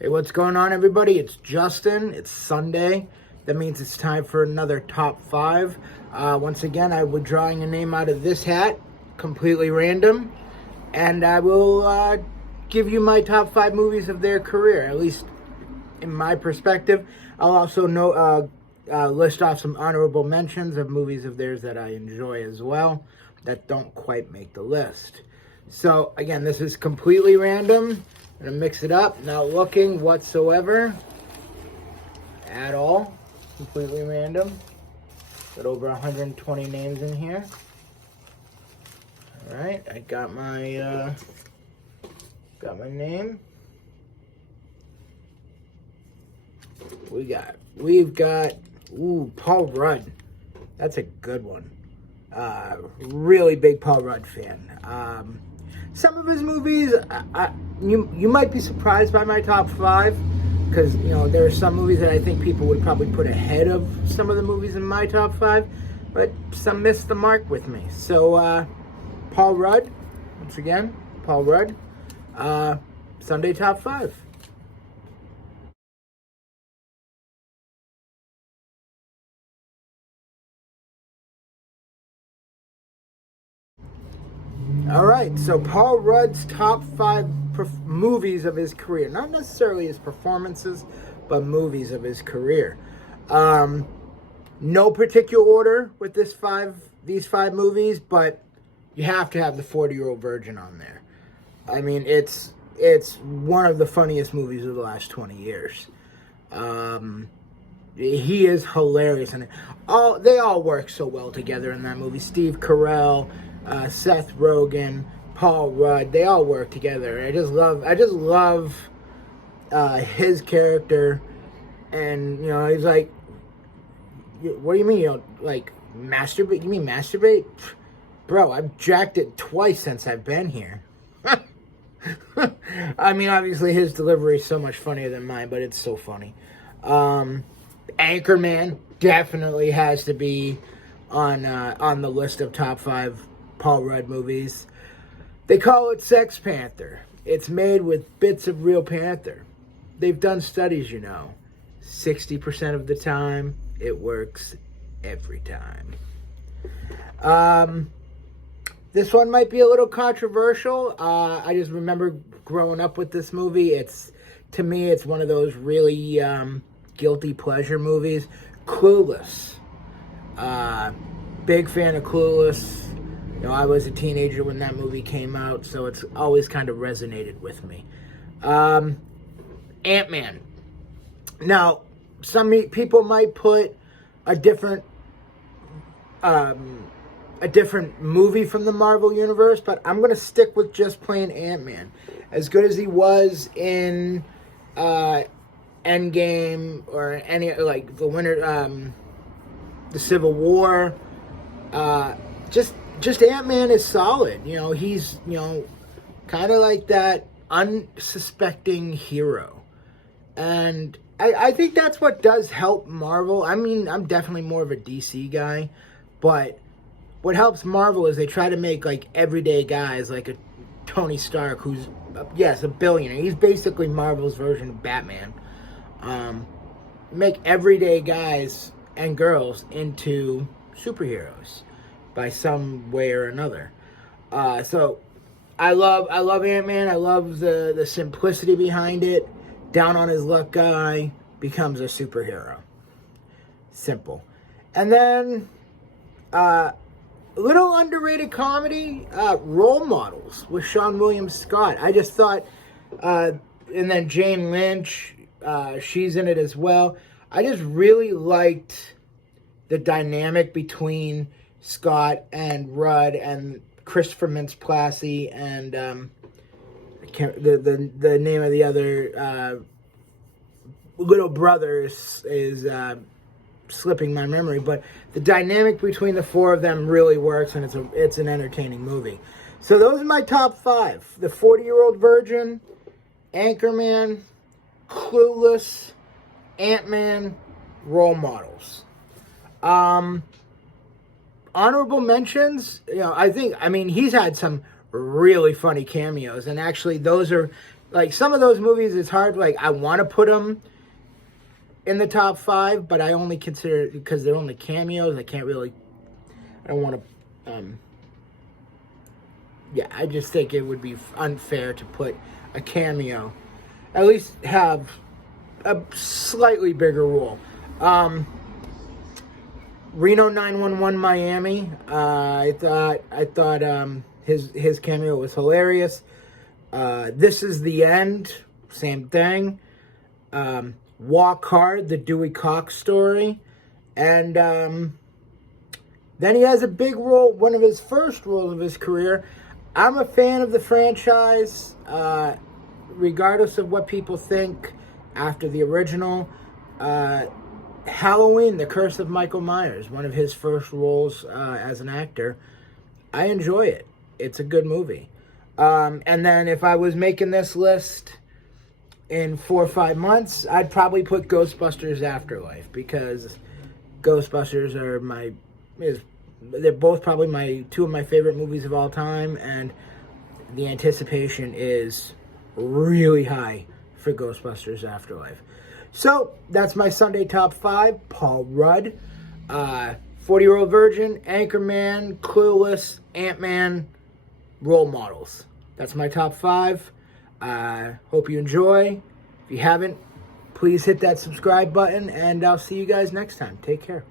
Hey, what's going on, everybody? It's Justin. It's Sunday. That means it's time for another top five. Once again, I will be drawing a name out of this hat, completely random, and I will give you my top five movies of their career, at least in my perspective. I'll also list off some honorable mentions of movies of theirs that I enjoy as well that don't quite make the list. So, again, this is completely random. I'm going to mix it up, not looking whatsoever at all. Completely random. Got over 120 names in here. All right, I got my name. We've got Paul Rudd. That's a good one. Really big Paul Rudd fan. Some of his movies, you might be surprised by my top five, because there are some movies that I think people would probably put ahead of some of the movies in my top five, but some missed the mark with me. So Paul Rudd, once again, Paul Rudd, Sunday top five. All right, so Paul Rudd's top five movies of his career. Not necessarily his performances, but movies of his career. No particular order with these five movies, but you have to have the 40-Year-Old Virgin on there. I mean, it's one of the funniest movies of the last 20 years. He is hilarious, and they all work so well together in that movie. Steve Carell, Seth Rogen, Paul Rudd, they all work together. I just love his character, and he's like, what do you mean like masturbate? You mean masturbate? Bro, I've jacked it twice since I've been here. I mean, obviously his delivery is so much funnier than mine, but it's so funny. Anchorman definitely has to be on the list of top five Paul Rudd movies. They call it Sex Panther. It's made with bits of real panther. They've done studies, 60% of the time, it works every time. This one might be a little controversial. I just remember growing up with this movie. To me, it's one of those really guilty pleasure movies. Clueless. Big fan of Clueless. I was a teenager when that movie came out, so it's always kind of resonated with me. Ant-Man. Now, some people might put a different movie from the Marvel Universe, but I'm going to stick with just plain Ant-Man. As good as he was in Endgame or any, like, the Civil War, just Ant-Man is solid. He's, kind of like that unsuspecting hero. And I think that's what does help Marvel. I mean, I'm definitely more of a DC guy, but what helps Marvel is they try to make, like, everyday guys, like a Tony Stark, who's, yes, a billionaire. He's basically Marvel's version of Batman. Make everyday guys and girls into superheroes by some way or another. So I love Ant-Man. I love the simplicity behind it. Down on his luck guy becomes a superhero. Simple. And then a little underrated comedy, Role Models with Seann William Scott. I just thought, and then Jane Lynch, she's in it as well. I just really liked the dynamic between Scott and Rudd and Christopher Mintz-Plasse and the name of the other little brother is slipping my memory, but the dynamic between the four of them really works, and it's an entertaining movie. So those are my top five: The 40-Year-Old Virgin, Anchorman, Clueless, Ant-Man, Role Models. Honorable mentions, I mean, he's had some really funny cameos, and actually those are like some of those movies, it's hard. Like I want to put them in the top 5, but I only consider because they're only cameos. I can't really. I don't want to. Yeah, I just think it would be unfair to put a cameo. At least have a slightly bigger role. Reno 911 Miami. I thought his cameo was hilarious. This Is the End. Same thing. Walk Hard, the Dewey Cox story, and then he has a big role. One of his first roles of his career. I'm a fan of the franchise, regardless of what people think after the original. Halloween, The Curse of Michael Myers, one of his first roles as an actor. I enjoy it. It's a good movie. And then if I was making this list in 4 or 5 months, I'd probably put Ghostbusters Afterlife, because Ghostbusters they're both probably two of my favorite movies of all time, and the anticipation is really high for Ghostbusters Afterlife. So that's my Sunday top 5. Paul Rudd, 40-Year-Old Virgin, Anchorman, Clueless, Ant-Man, role models. That's my top 5. Hope you enjoy. If you haven't, please hit that subscribe button, and I'll see you guys next time. Take care.